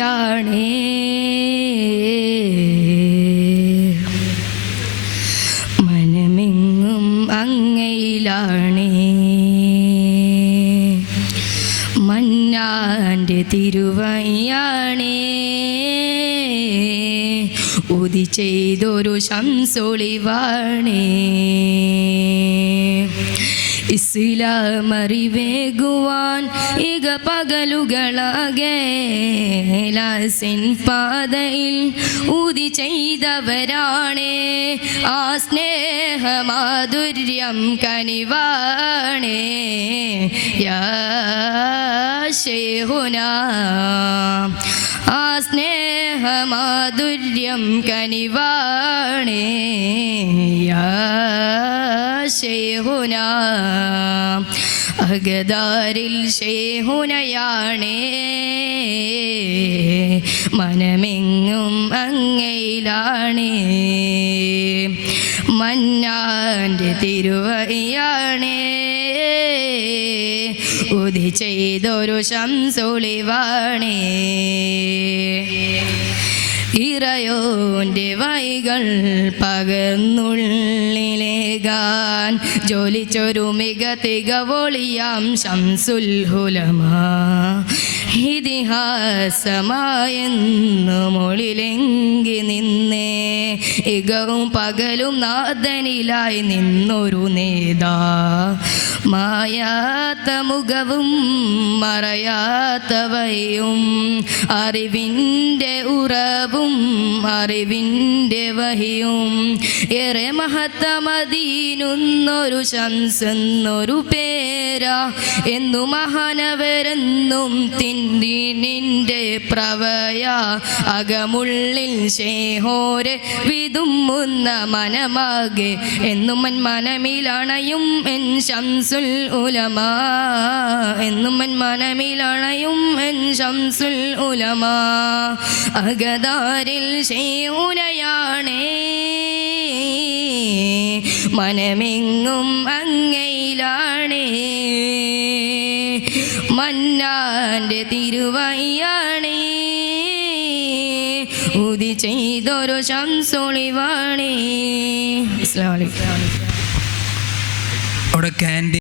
തിരുവയ്യാണേ മനമെങ്ങും അങ്ങയിലാണേ മന്നാൻ്റെ തിരുവയ്യാണേ ഉദി ചെയ്തൊരു ശംസൊളിവാണേ ഇസ്ലാം അറിവേകുവാൻ ഇക പകലുകളാകെ ലാസിൻ പാതയിൽ ഉദി ചെയ്തവരാണേ ആ സ്നേഹമാധുര്യം കനിവാണേ യാ ശൈഖുനാ ആ സ്നേഹമാധുര്യം കനിവാണേ യാ ശൈഖുനാ അഗദാരിൽ ശൈഖുനയാണേ മനമെങ്ങും അങ്ങയിലാണേ മന്നാൻ്റെ തിരുവയ്യാണേ ഉദി ചെയ്തൊരു ശംസൊളിവാണേ ഇറയോൻ്റെ വൈകൾ പകർന്നുള്ളിലേകാൻ ജ്വലിച്ചൊരു മിക തികവൊളിയാം ശംസുൽ ഉലമാ ഇതിഹാസമായെന്നു മൊളിലെങ്കി നിന്നേ ഇകവും പകലും നാദനിലായി നിന്നൊരു നേതാ മായാത്ത മുഖവും മറയാത്തവയും അറിവിൻ്റെ ഉറവും അറിവിൻ്റെ വഹിയും ഏറെ മഹത്തമദീനുന്നൊരു ശംസെന്നൊരു പേരാ എന്നു മഹാനവരെന്നും തിന്തിനിൻ്റെ പ്രവയ അകമുള്ളിൽ ശേഹോരെ വിതുമ്മുന്ന മനമാകെ എന്നും എൻ മനമിലണയും എൻ ശംസുൽ ഉലമാ എന്നും എൻ മനമിലണയും എൻ ശംസുൽ ഉലമാ അഗദാരിൽ ശൈഖുനയാണേ മനമെങ്ങും അങ്ങയിലാണേ മന്നാൻ്റെ തിരുവയ്യാണേ ഉദി ചെയ്തൊരു ശംസൊളിവാണേ. അസ്സലാമു അലൈക്കും. അവിടെ ക്യാൻറ്റീൻ